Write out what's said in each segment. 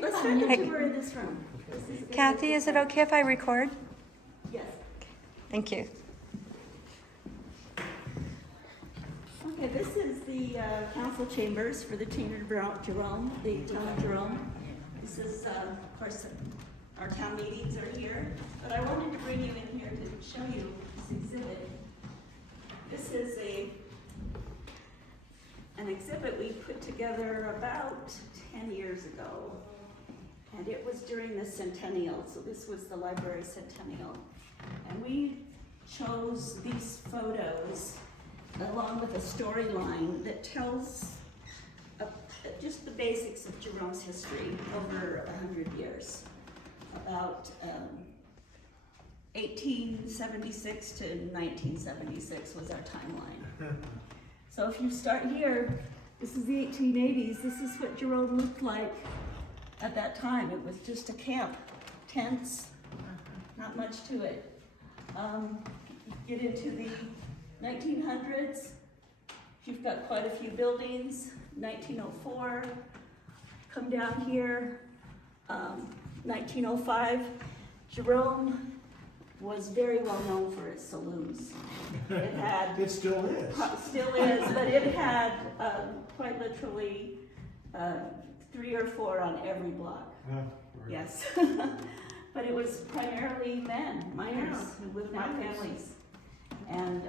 let's start the tour of this room. Kathy, is it okay if I record? Yes. Thank you. Okay, this is the council chambers for the town of Jerome, the town of Jerome. This is, of course, our town meetings are here, but I wanted to bring you in here to show you this exhibit. This is an exhibit we put together about 10 years ago, and it was during the centennial, so this was the library centennial. And we chose these photos along with a storyline that tells just the basics of Jerome's history over 100 years. About 1876 to 1976 was our timeline. So if you start here, this is the 1880s. This is what Jerome looked like at that time. It was just a camp, tents, not much to it. Get into the 1900s, you've got quite a few buildings. 1904, come down here, 1905, Jerome was very well known for its saloons. It had, It still is. still is, but it had quite literally 3 or 4 on every block. Right. Yes. But it was primarily men, miners, with my families. And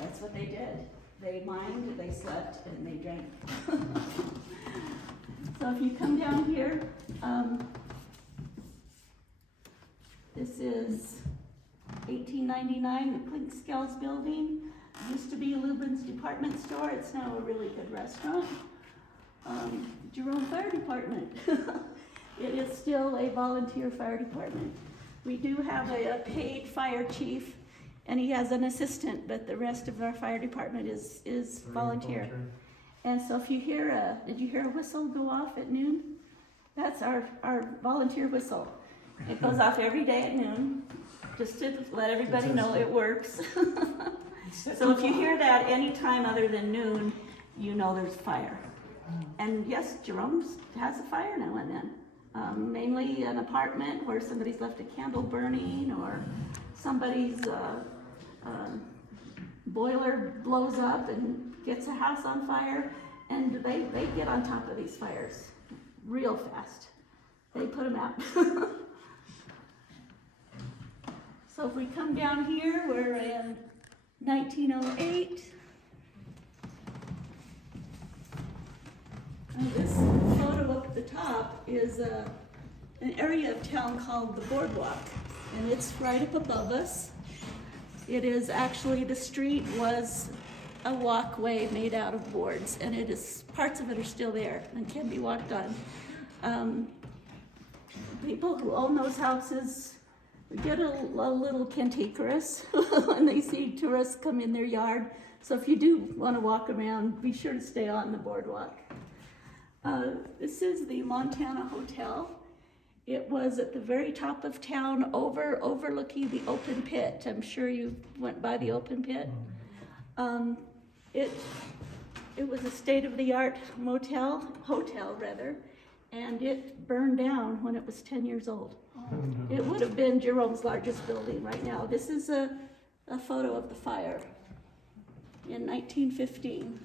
that's what they did. They mined, they slept, and they drank. So if you come down here, this is 1899, the Klinkskells building. It used to be Lubin's department store. It's now a really good restaurant. Jerome Fire Department. It is still a volunteer fire department. We do have a paid fire chief, and he has an assistant, but the rest of our fire department is volunteer. And so if you hear did you hear a whistle go off at noon? That's our volunteer whistle. It goes off every day at noon, just to let everybody know it works. So if you hear that any time other than noon, you know there's fire. And yes, Jerome has a fire now and then. Mainly an apartment where somebody's left a candle burning, or somebody's boiler blows up and gets a house on fire, and they get on top of these fires real fast. They put them out. So if we come down here, we're in 1908. This photo up at the top is an area of town called the Boardwalk, and it's right up above us. It is actually, the street was a walkway made out of boards, and it is, parts of it are still there and can be walked on. People who own those houses get a little cantankerous when they see tourists come in their yard. So if you do want to walk around, be sure to stay on the boardwalk. This is the Montana Hotel. It was at the very top of town, overlooking the open pit. I'm sure you went by the open pit. It was a state-of-the-art hotel rather, and it burned down when it was 10 years old. It would have been Jerome's largest building right now. This is a photo of the fire in 1915.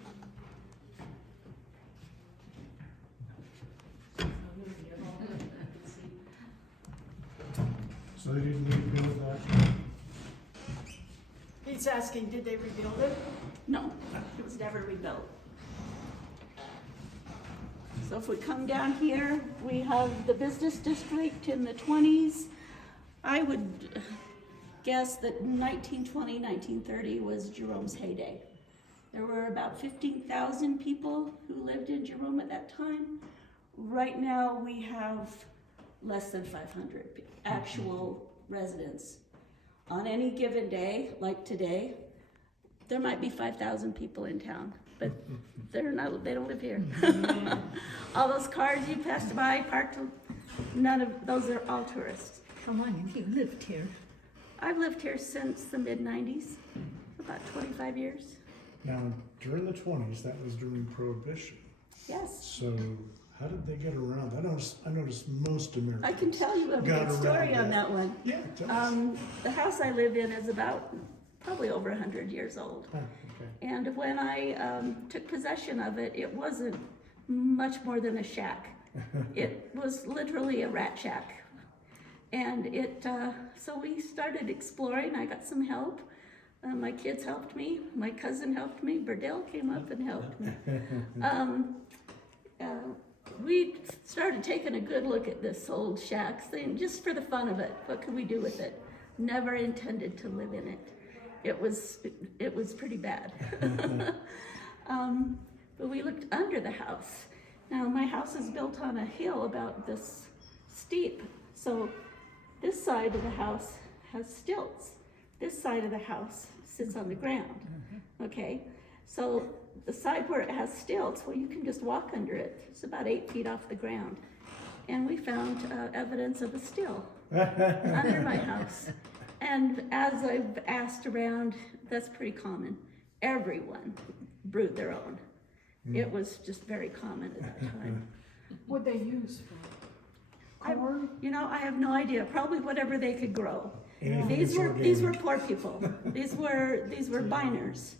So they didn't rebuild that? He's asking, did they rebuild it? No, it was never rebuilt. So if we come down here, we have the business district in the 20s. I would guess that 1920, 1930 was Jerome's heyday. There were about 15,000 people who lived in Jerome at that time. Right now we have less than 500 actual residents. On any given day, like today, there might be 5,000 people in town, but they don't live here. All those cars you passed by, parked, none of those are all tourists. How long have you lived here? I've lived here since the mid-90s, about 25 years. Now, during the 20s, that was during Prohibition. Yes. So How did they get around? I noticed most Americans. I can tell you a got good story around on that one. Yeah, tell us. The house I live in is about probably over 100 years old. Huh, okay. And when I took possession of it, it wasn't much more than a shack. It was literally a rat shack. And so we started exploring. I got some help. My kids helped me. My cousin helped me. Burdell came up and helped me. We started taking a good look at this old shack thing, just for the fun of it. What could we do with it? Never intended to live in it. It was pretty bad. But we looked under the house. Now my house is built on a hill about this steep. So this side of the house has stilts. This side of the house sits on the ground. Okay, so the side where it has stilts, well, you can just walk under it. It's about 8 feet off the ground. And we found evidence of a still under my house. And as I've asked around, that's pretty common. Everyone brewed their own. It was just very common at that time. What'd they use for? Corn? I have no idea. Probably whatever they could grow. Anything These that's were organic. poor people. These were miners.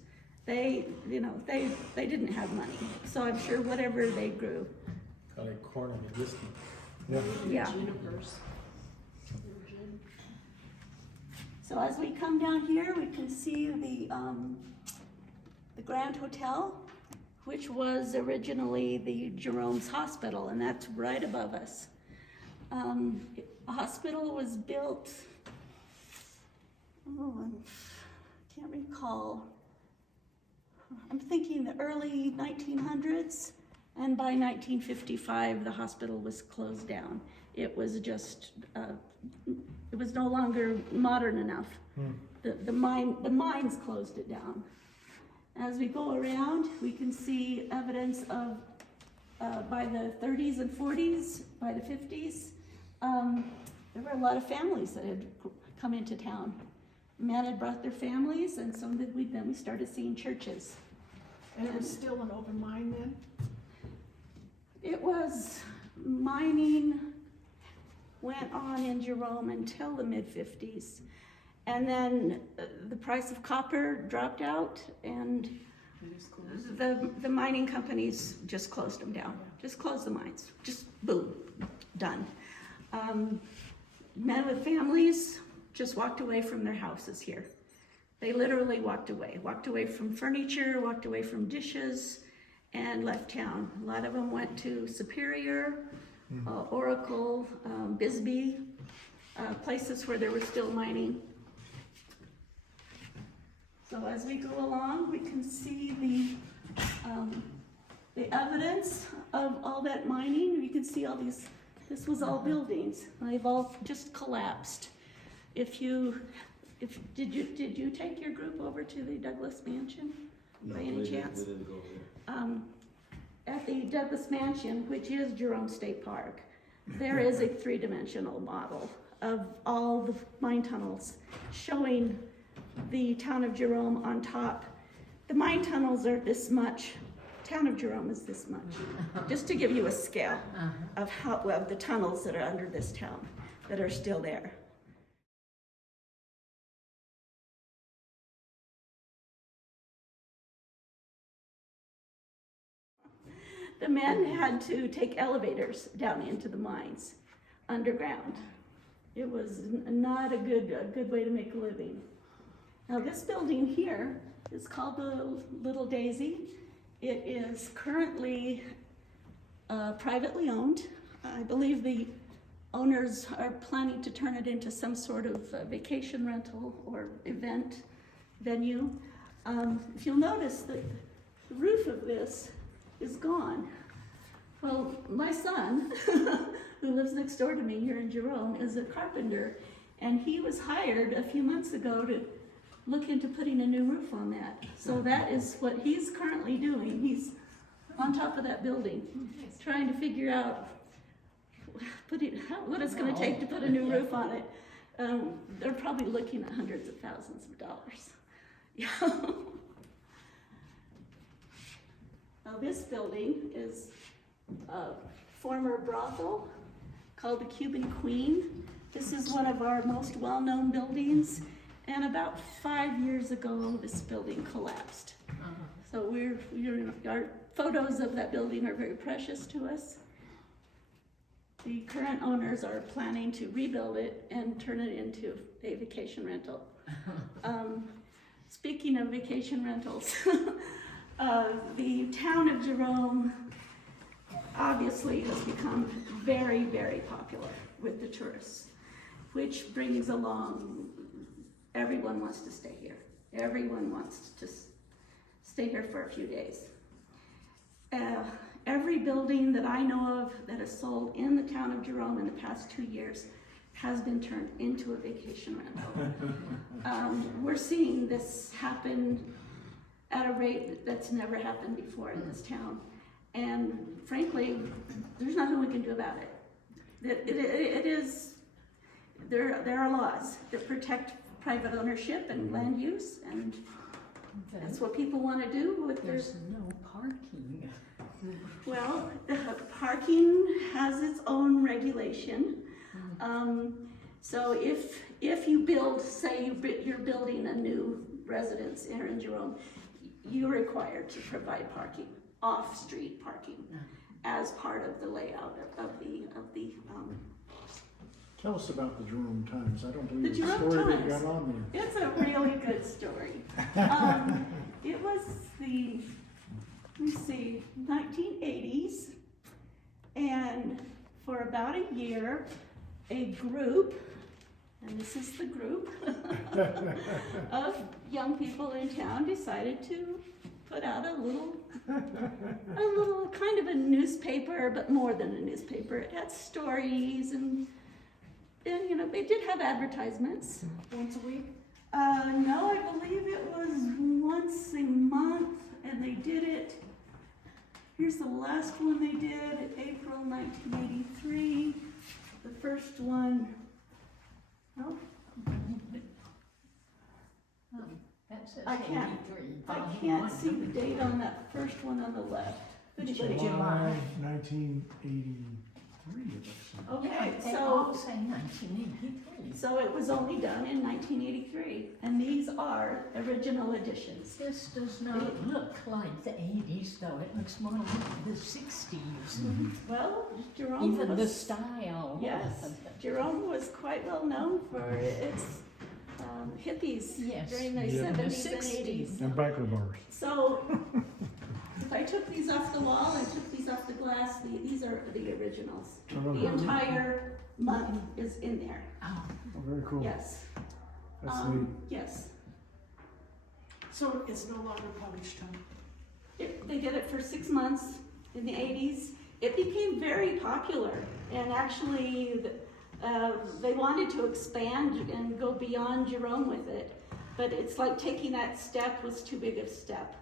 They didn't have money. So I'm sure whatever they grew. Kind of corn in the distance. Yeah. Yeah. So as we come down here, we can see the Grand Hotel, which was originally the Jerome's Hospital, and that's right above us. The hospital was built, I can't recall. I'm thinking the early 1900s, and by 1955, the hospital was closed down. It was just, it was no longer modern enough. The mines closed it down. As we go around, we can see evidence of, by the 30s and 40s, by the 50s, there were a lot of families that had come into town. Men had brought their families, and then we started seeing churches. And it was still an open mine then? It was, mining went on in Jerome until the mid-50s. And then the price of copper dropped out, and the mining companies just closed them down. Just closed the mines. Just boom, done. Men with families just walked away from their houses here. They literally walked away from furniture, walked away from dishes, and left town. A lot of them went to Superior, Oracle, Bisbee, places where there was still mining. So as we go along, we can see the evidence of all that mining. You can see all these, this was all buildings. They've all just collapsed. Did you take your group over to the Douglas Mansion by any chance? We didn't go there. At the Douglas Mansion, which is Jerome State Park, there is a three-dimensional model of all the mine tunnels showing the town of Jerome on top. The mine tunnels are this much. Town of Jerome is this much. Just to give you a scale of the tunnels that are under this town that are still there. The men had to take elevators down into the mines underground. It was not a good way to make a living. Now this building here is called the Little Daisy. It is currently privately owned. I believe the owners are planning to turn it into some sort of vacation rental or event venue. If you'll notice that the roof of this is gone. Well, my son, who lives next door to me here in Jerome, is a carpenter, and he was hired a few months ago to look into putting a new roof on that. So that is what he's currently doing. He's on top of that building, trying to figure out what it's going to take to put a new roof on it. They're probably looking at hundreds of thousands of dollars. Yeah. Now this building is former brothel called the Cuban Queen. This is one of our most well-known buildings, and about 5 years ago, this building collapsed. So our photos of that building are very precious to us. The current owners are planning to rebuild it and turn it into a vacation rental. Speaking of vacation rentals, the town of Jerome obviously has become very, very popular with the tourists, which brings along, everyone wants to stay here. Everyone wants to stay here for a few days. Every building that I know of that is sold in the town of Jerome in the past 2 years has been turned into a vacation rental. We're seeing this happen at a rate that's never happened before in this town. And frankly, there's nothing we can do about it. There are laws that protect private ownership and land use, and that's what people want to do with their... There's no parking. Well, parking has its own regulation. So if you build, say you're building a new residence here in Jerome, you're required to provide parking, off-street parking, as part of the layout of the Tell us about the Jerome Times. I don't The believe the Jerome story that Times. got on there. It's a really good story. It was the, let's see, 1980s, and for about a year, a group, and this is the group, of young people in town decided to put out a little kind of a newspaper, but more than a newspaper. It had stories and you know, they did have advertisements. Once a week? No, I believe it was once a month, and they did it, here's the last one they did, April 1983. The first one, no, That says I can't- 83. I can't see the date on that first one on the left. July 1983, it looks like. Okay, They so all say 1983. so it was only done in 1983, and these are original editions. This does not look like the 80s, though. It looks more like the 60s. Well, Jerome Even the was, style. yes, Jerome was quite well known for its hippies Yes. during the Yeah. 70s The and 80s. And biker bars. So if I took these off the wall and took these off the glass, these are the originals. The entire month is in there. Oh, Oh, very cool. Yes. That's neat. Yes. So it's no longer published, huh? They did it for 6 months in the 80s. It became very popular, and actually they wanted to expand and go beyond Jerome with it, but it's like taking that step was too big of a step.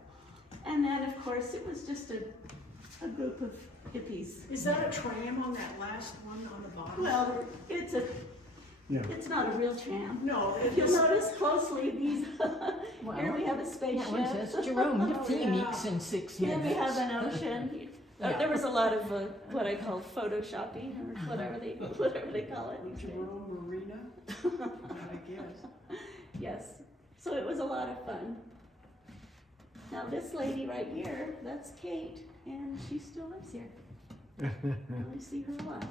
And then, of course, it was just a group of hippies. Is that a tram on that last one on the bottom? Well, it's Yeah. not a real tram. No, If you'll notice closely, these well, here we have a that spaceship. one says Jerome to Oh, Phoenix in 6 Then minutes. we have an ocean. Yeah. There was a lot of what I call photoshopping, or whatever they call it these days. Jerome Marina, I guess. Yes, so it was a lot of fun. Now this lady right here, that's Kate, and she still lives here. I see her a lot.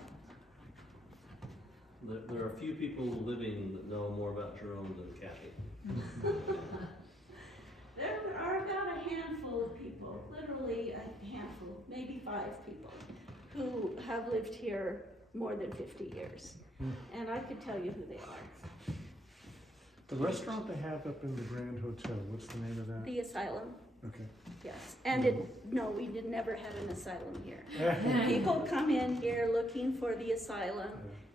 There are a few people living that know more about Jerome than Kathy. There are about a handful of people, literally a handful, maybe 5 people, who have lived here more than 50 years. And I could tell you who they are. The restaurant they have up in the Grand Hotel, what's the name of that? The asylum, Okay. yes. And no, we never had an asylum here. People come in here looking for the asylum,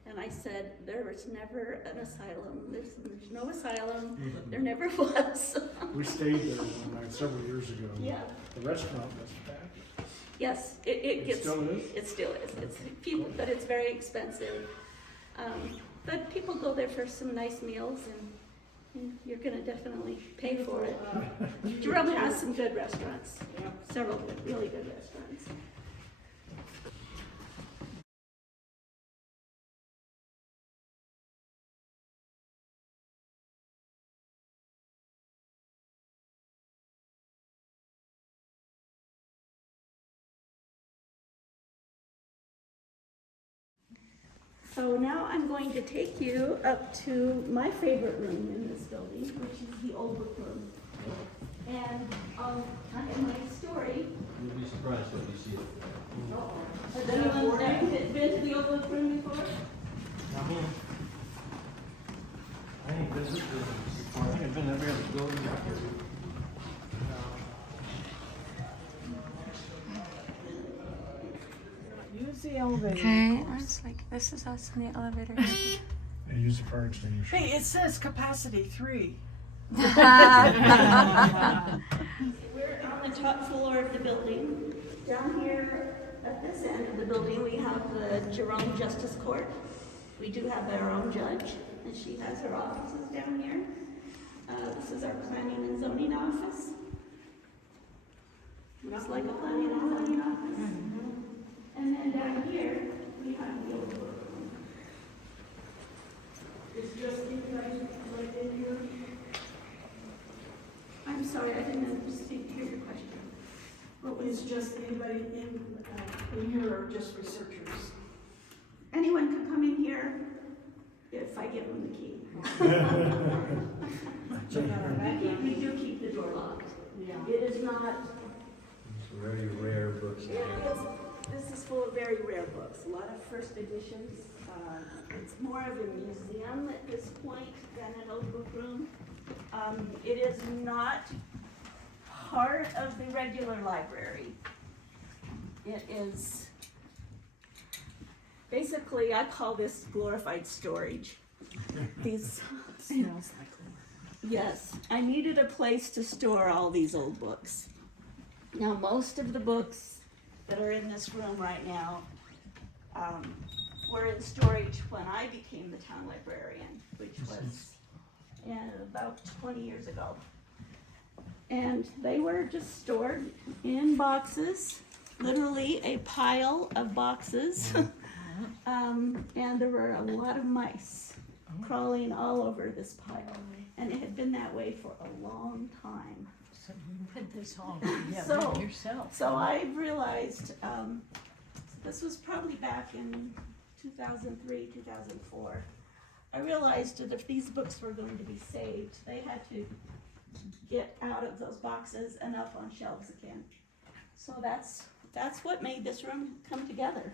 and I said, there was never an asylum. There's no asylum. There never was. We stayed there one night several years ago. Yeah. The restaurant was fabulous. Yes, it gets. still is? It still is. It's people, but it's very expensive. But people go there for some nice meals, and you're gonna definitely pay for it. Jerome has some good restaurants. Several good, really good restaurants. So now I'm going to take you up to my favorite room in this building, which is the old book room. And I have my story. You'll be surprised what you see. Has anyone been to the old book room before? Not me. I ain't visited before. I think I've been every other building out here. Use the elevator. Okay, I was like, this is us in the elevator. And use the fire extinguisher. Hey, it says capacity 3. We're on the top floor of the building. Down here at this end of the building, we have the Jerome Justice Court. We do have our own judge, and she has her offices down here. This is our planning and zoning office. Looks like a planning and zoning office. And then down here, we have the old bookroom. It's just you guys right in here. I'm sorry, I didn't understand, hear your question. What It's was, just anybody in here or just researchers? anyone can come in here if I give them the key. We do keep the door locked. Yeah. It is not, Some very rare books. this is full of very rare books, a lot of first editions. It's more of a museum at this point than an old book room. It is not part of the regular library. It is, basically, I call this glorified storage. These, Smells like yes, I needed a place to store all these old books. Now, most of the books that are in this room right now were in storage when I became the town librarian, which was about 20 years ago. And they were just stored in boxes, literally a pile of boxes. And there were a lot of mice crawling all over this pile. And it had been that way for a long time. So you put this all together So- yourself. So I realized, this was probably back in 2003, 2004. I realized that if these books were going to be saved, they had to get out of those boxes and up on shelves again. So that's what made this room come together.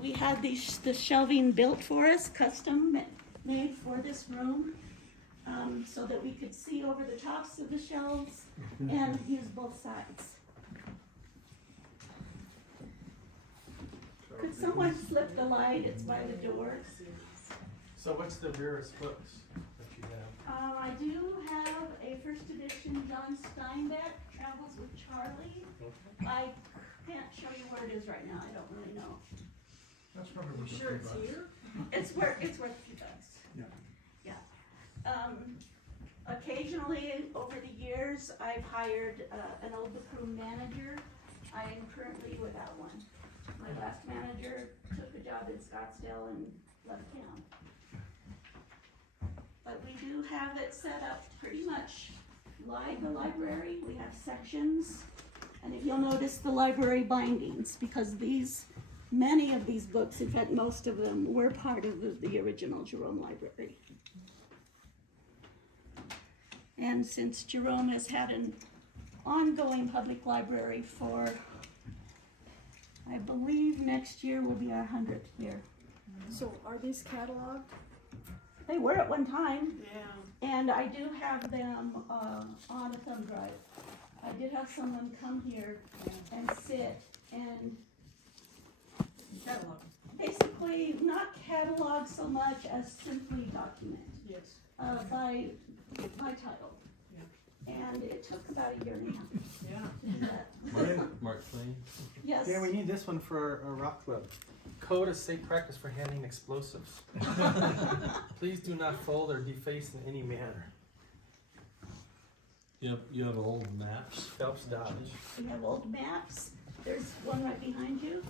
We had the shelving built for us, custom made for this room, so that we could see over the tops of the shelves and use both sides. Could someone flip the light? It's by the doors. So what's the rarest books that you have? I do have a first edition John Steinbeck, Travels with Charlie. I can't show you where it is right now, I don't really know. That's probably worth Sure, it's $3. here? It's worth a few bucks. Yeah. Yeah. Occasionally, over the years, I've hired an old book room manager. I am currently without one. My last manager took a job in Scottsdale and left town. But we do have it set up pretty much like a library. We have sections. And if you'll notice the library bindings, because many of these books, in fact, most of them were part of the original Jerome Library. And since Jerome has had an ongoing public library for, I believe next year will be our 100th year. So are these cataloged? They were at one time, Yeah. and I do have them on a thumb drive. I did have someone come here and sit and Catalog. basically not catalog so much as simply document Yes. by title. And it took about a year and a half. Yeah. Mark Twain. Yes. Yeah, we need this one for our rock club. Code of safe practice for handling explosives. Please do not fold or deface in any manner. You have old maps. Phelps Dodge. We have old maps. There's one right behind you.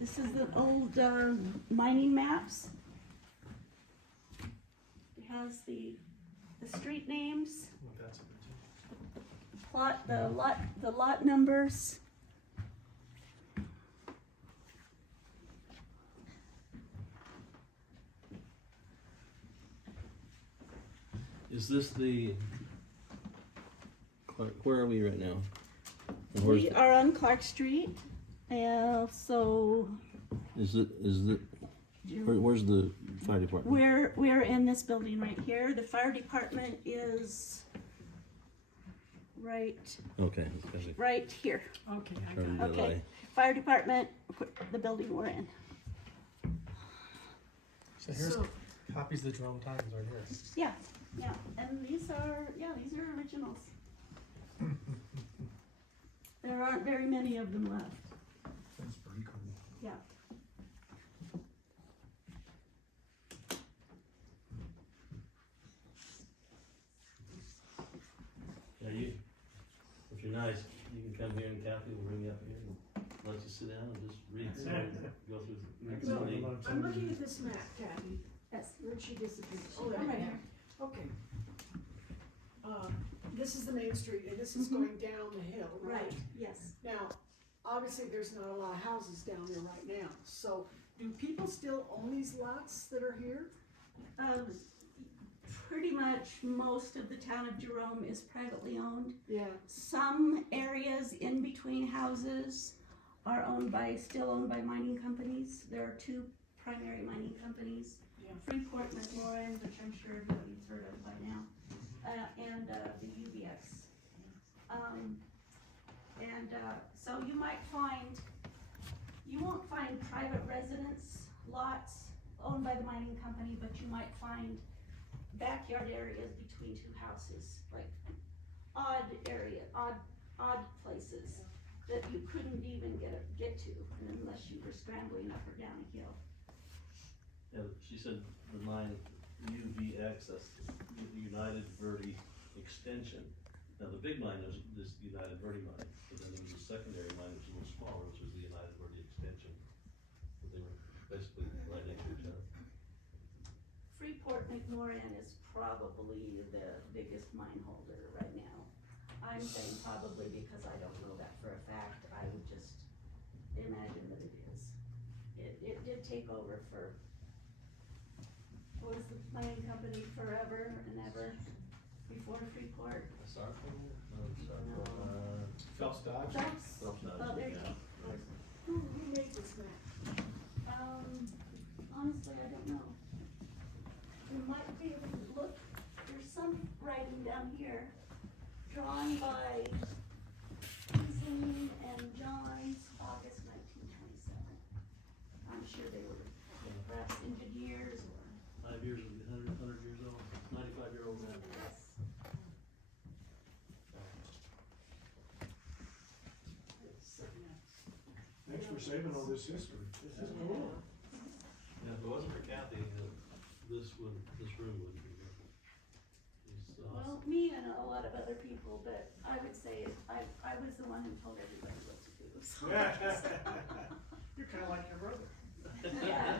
This is the old mining maps. It has the street names, Oh, that's the lot numbers. Is this the, where are we right now? And where's We the- are on Clark Street, and so Is where's the fire department? we're in this building right here. The fire department is right Okay, especially right here. Okay, I got trying it. to get Okay, fire department, the building we're in. So here's So, copies of the Jerome Times right here. Yeah, yeah, and these are originals. There aren't very many of them left. That's pretty cool. Yeah. Yeah, if you're nice, you can come here and Kathy will bring you up here and let you sit down and just read through it, go through the Well, read I'm looking at this map, Kathy. Yes. Where'd she disappear? Oh, I'm right there. here. Okay. This is the main street, and this is going down the hill, right? Right, yes. Now, obviously, there's not a lot of houses down there right now, so do people still own these lots that are here? Pretty much most of the town of Jerome is privately owned. Yeah. Some areas in between houses are still owned by mining companies. There are two primary mining companies. Yeah. Freeport McLaurin, which I'm sure everybody's heard of by now, and the UBX. So you won't find private residence lots owned by the mining company, but you might find backyard areas between two houses, like odd places that you couldn't even get to unless you were scrambling up or down a hill. Yeah, she said the line UVX, that's the United Verde Extension. Now, the big mine is this United Verde mine, but then there was a secondary mine which was a little smaller, which was the United Verde Extension. But they were basically right next to each other. Freeport McLaurin is probably the biggest mine holder right now. I'm saying probably because I don't know that for a fact. I would just imagine that it is. It did take over for, what was the mining company, forever and ever before Freeport? Sarko? No, Sarko. Phelps Dodge. Phelps? Phelps Dodge, Oh, there you yeah. go. Who made this map? Honestly, I don't know. You might be able to look, there's some writing down here, drawn by Susan and Johns, August 1927. I'm sure they were perhaps engineers or. 5 years, 100 years old, 95-year-old man. Yes. Thanks for saving all this history. This is cool. Yeah, if it wasn't for Kathy, this room wouldn't be here. It's, Well, me and a lot of other people, but I would say I was the one who told everybody what to do, so. You're kinda like your brother. Yeah.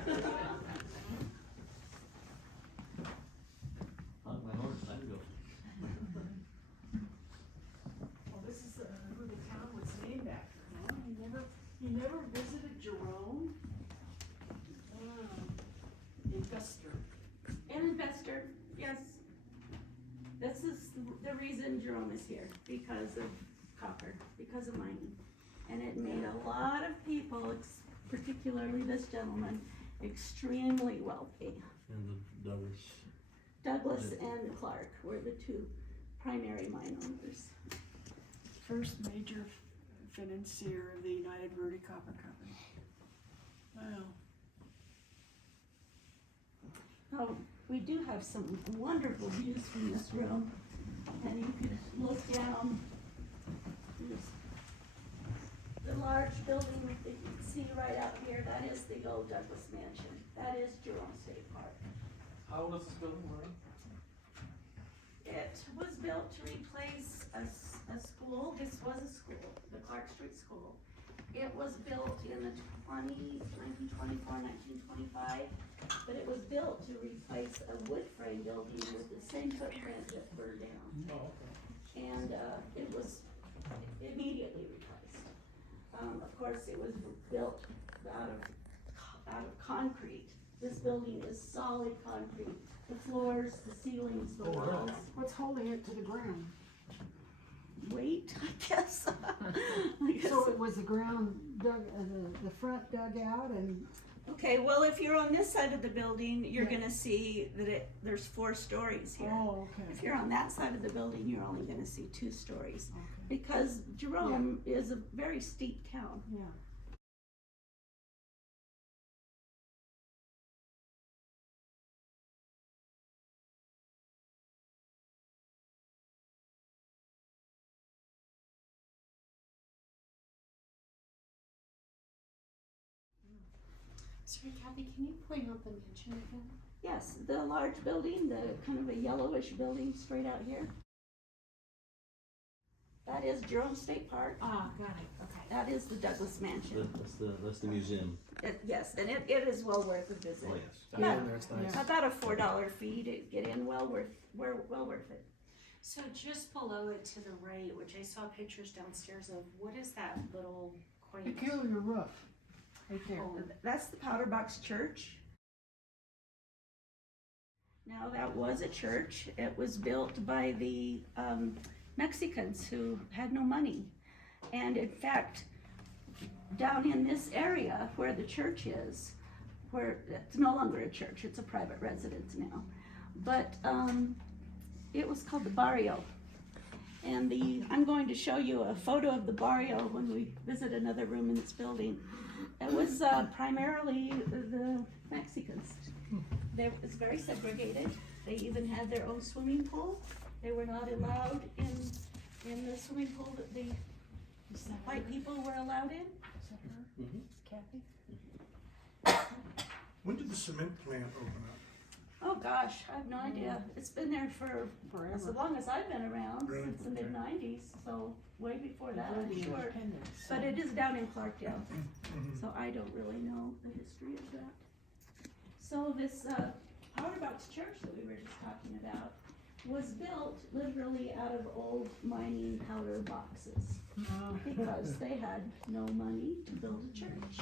on my horse, I can go. Well, this is who the town was named after, huh? You never visited Jerome? Investor. An investor, yes. This is the reason Jerome is here, because of copper, because of mining. And it made a lot of people, particularly this gentleman, extremely wealthy. And the Douglas. Douglas and Clark were the two primary mine owners. First major financier of the United Verde Copper Company. Wow. Oh, we do have some wonderful views from this room, and you can look down. There's the large building that you can see right out here, that is the old Douglas Mansion. That is Jerome State Park. How old is this building, Maureen? It was built to replace a school. This was a school, the Clark Street School. It was built in the 1924, 1925, but it was built to replace a wood frame building with the same footprint that burned down. Oh, okay. And it was immediately replaced. Of course, it was built out of concrete. This building is solid concrete the floors, the ceilings, the walls. What's holding it to the ground? Weight, I guess. I guess. So it was the ground dug, the front dug out and, Okay, well, if you're on this side of the building, you're Yeah. gonna see that there's 4 stories here. oh, okay. If you're on that side of the building, you're only gonna see 2 stories. Okay. Because Jerome is a very steep town. Yeah. Sorry, Kathy, can you point out the mansion again? Yes, the large building, the kind of a yellowish building straight out here. That is Jerome State Park. Ah, got it, okay. That is the Douglas Mansion. That's the museum. Yes, and it is well worth a visit. Oh, yes. I've been there, it's nice. About a $4 fee to get in, well worth it. So just below it to the right, which I saw pictures downstairs of, what is that little quaint? Peculiar roof, right there. Oh, That's the Powder Box Church. Now, that was a church. It was built by the Mexicans who had no money. And in fact, down in this area where the church is, where it's no longer a church, it's a private residence now. But it was called the Barrio. And I'm going to show you a photo of the Barrio when we visit another room in this building. It was primarily the Mexicans. It was very segregated. They even had their own swimming pool. They were not allowed in the swimming pool that the white people were allowed in. Is that her? Mhm. Kathy? When did the cement plant open up? Oh gosh, I have no idea. It's been there for as Forever. long as I've been around, Really? since the Okay. mid-90s, so way before that, Before I'm the sure. independence, so- But it is down in Clarkdale, Mhm. so I don't really know the history of that. So this Powder Box Church that we were just talking about was built literally out of old mining powder boxes Oh. because they had no money to build a church.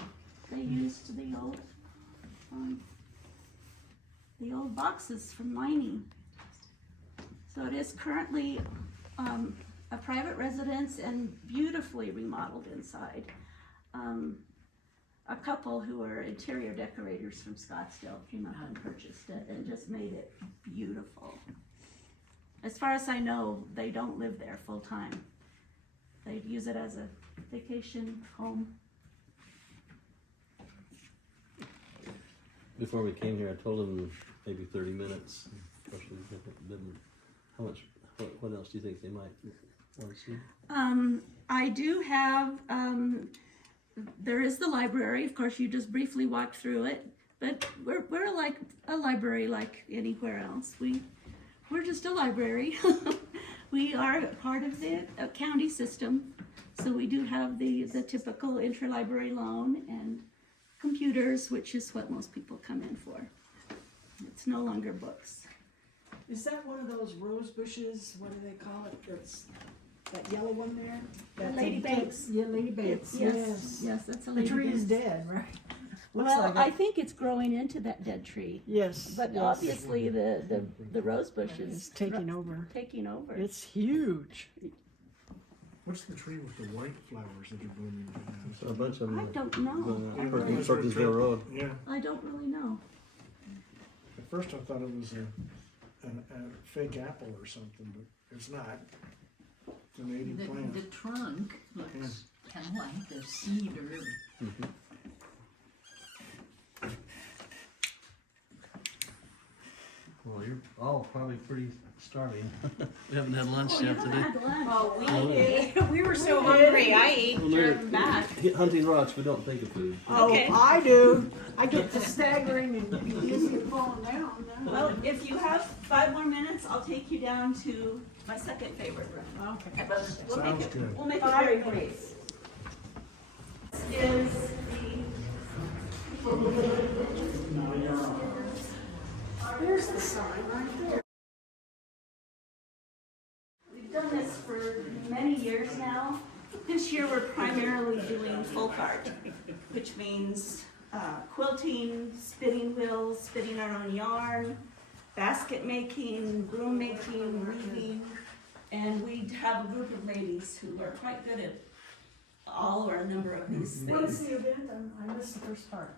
They used the old boxes from mining. So it is currently a private residence and beautifully remodeled inside. A couple who are interior decorators from Scottsdale came up and purchased it and just made it beautiful. As far as I know, they don't live there full time. They use it as a vacation home. Before we came here, I told them maybe 30 minutes. Especially if it didn't. What else do you think they might want to see? I do have, there is the library, of course, you just briefly walked through it, but we're like a library like anywhere else. We're just a library. We are part of the county system, so we do have the typical interlibrary loan and computers, which is what most people come in for. It's no longer books. Is that one of those rose bushes, what do they call it, that's, that yellow one there? That's Lady Banks. Yeah, Lady Banks, Yes, that's a The lady. tree is Banks. dead, right? Looks Well, like I it. think it's growing into that dead tree, Yes. but yes. obviously the rose bush It's is taking over. taking over. It's huge. What's the tree with the white flowers that are blooming right now? So a bunch of them. I don't know. I Parking really- Perkinsville Road. Yeah, I don't really know. at first I thought it was a fake apple or something, but it's not. It's a native plant. The trunk looks kind of like the cedar. Well, you're all probably pretty starving. We haven't had lunch Oh, you yet haven't today. had lunch. Oh, we ate. We were so hungry. I ate Well, during back. Hunting rocks, we don't think of food. Okay. Oh, I do. I get to staggering and easy falling down. Well, if you have 5 more minutes, I'll take you down to my second favorite room. Okay. But Sounds good. we'll make it very brief. This is There's the sign right there. We've done this for many years now. This year we're primarily doing folk art, which means quilting, spinning wheels, spinning our own yarn, basket making, broom making, weaving, and we have a group of ladies who are quite good at all or a number of these What is things. the event? I missed the first part.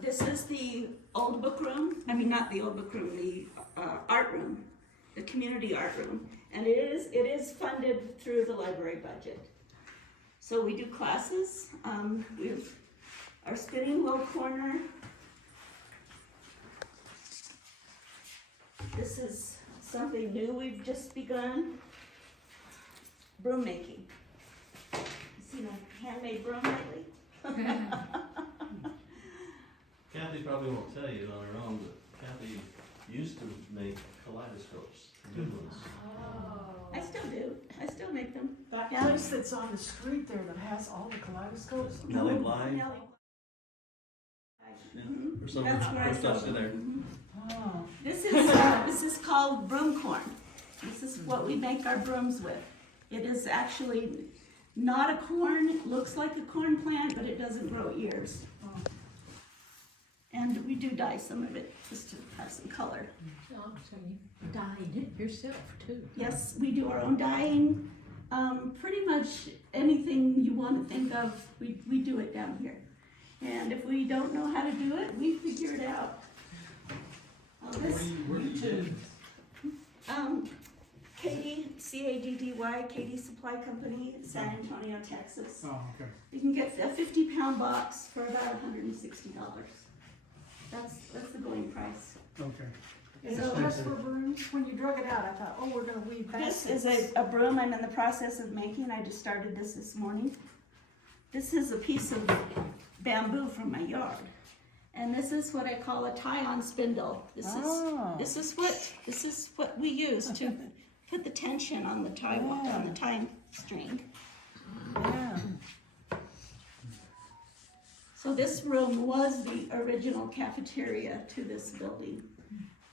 This is the old book room, I mean, not the old book room, the art room, the community art room. And it is funded through the library budget. So we do classes, we have our spinning wheel corner. This is something new we've just begun. Broom making. You seen a handmade broom lately? Kathy probably won't tell you on her own, but Kathy used to make kaleidoscopes, good ones. I still do, I still make them. That Yeah. place that's on the street there that has all the kaleidoscopes. Nellie Bly, Nellie. Mhm. or some That's where I stuff sold in there. them. Mhm. Oh, This is called broom corn. This is what we make our brooms with. It is actually not a corn, it looks like a corn plant, but it doesn't grow ears. oh. And we do dye some of it, just to have some color. Oh, so you dyed it yourself too? Yes, we do our own dyeing. Pretty much anything you want to think of, we do it down here. And if we don't know how to do it, we figure it out. Where do you live? Katie, C-A-D-D-Y, Katie Supply Company, San Antonio, Texas. Oh, okay. You can get a 50-pound box for about $160. That's the going price. Okay. It's So- just for brooms? When you drug it out, I thought, oh, we're gonna weave baskets. This is a broom I'm in the process of making. I just started this morning. This is a piece of bamboo from my yard. And this is what I call a tie-on spindle. This is what we use to put the tension on the tie string. Yeah. So this room was the original cafeteria to this building.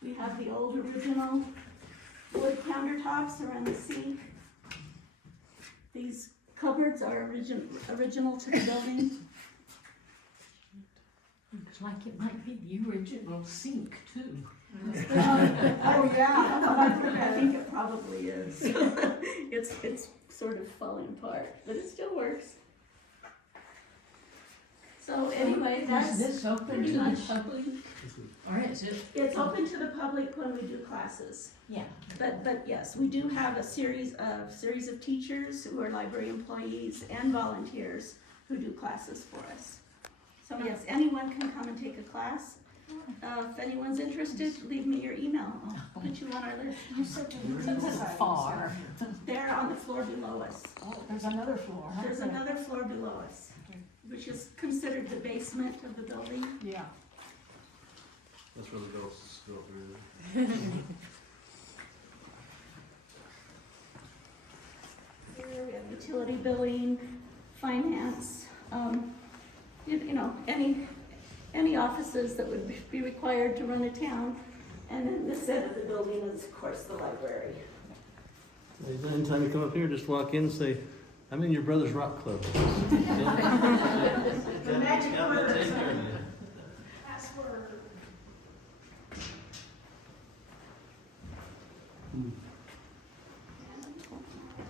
We have the old original wood countertops around the sink. These cupboards are original to the building. Looks like it might be the original sink too. Oh, yeah. I think it probably is. It's sort of falling apart, but it still works. So anyway, that's, Is this open pretty to the much- public? Or is it? it's open to the public when we do classes. Yeah. But yes, we do have a series of teachers who are library employees and volunteers who do classes for us. So yes, anyone can come and take a class. If anyone's interested, leave me your email. I'll put you on our list. You said you were That's inside. far. They're on the floor below us. Oh, there's another floor, huh? There's another floor below us, which is considered the basement of the building. Yeah. That's where the ghosts go through. Here we have utility billing, finance, you know, any offices that would be required to run a town. And then this end of the building is, of course, the library. Anytime you come up here, just walk in and say, I'm in your brother's rock club. The magic Yeah, word. take care of you. Password.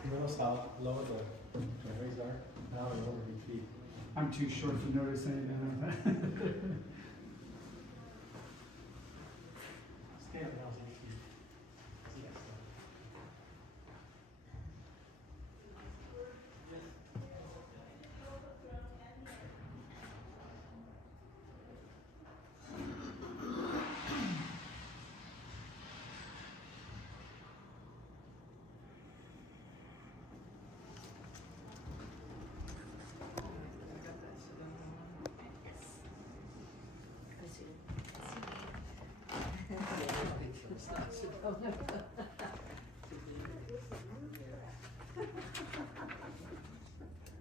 You notice how low the rays are? Now they're over 8 feet. I'm too short to notice anything like that. Stand now is 8 feet. Yes.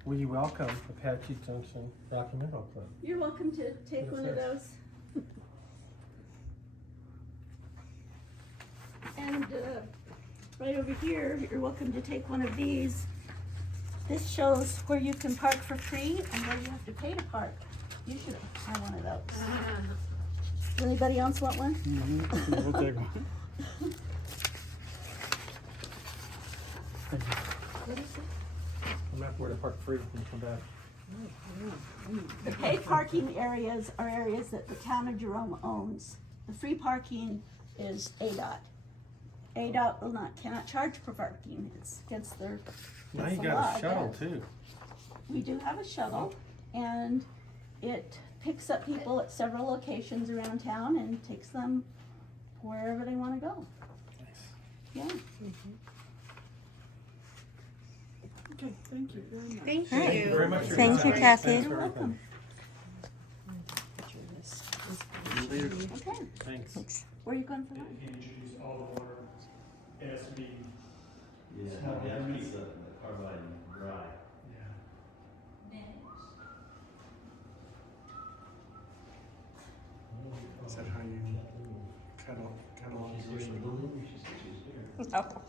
We welcome Apache Junction Rocky Mineral Club. You're welcome to take one of those. And right over here, you're welcome to take one of these. This shows where you can park for free and where you have to pay to park. You should have one of those. Does anybody else want one? We'll take one. A map where to park free when you come back. The paid parking areas are areas that the town of Jerome owns. The free parking is ADOT. ADOT cannot charge for parking, it's against their, Now that's you the got law, a shuttle yes. too. We do have a shuttle, and it picks up people at several locations around town and takes them wherever they wanna go. Yeah. Okay, thank you very much. Thank Thank you very you. much for your Thank you, time. Kathy. Thanks You're for everything. welcome. Okay, Thanks. where are you going for lunch? Introduce all the water, it has to be, Yeah, Small you have to limits. keep the carbide dry. yeah. Is that how you cut off She's here in the bush? building, she said she's here. Oh.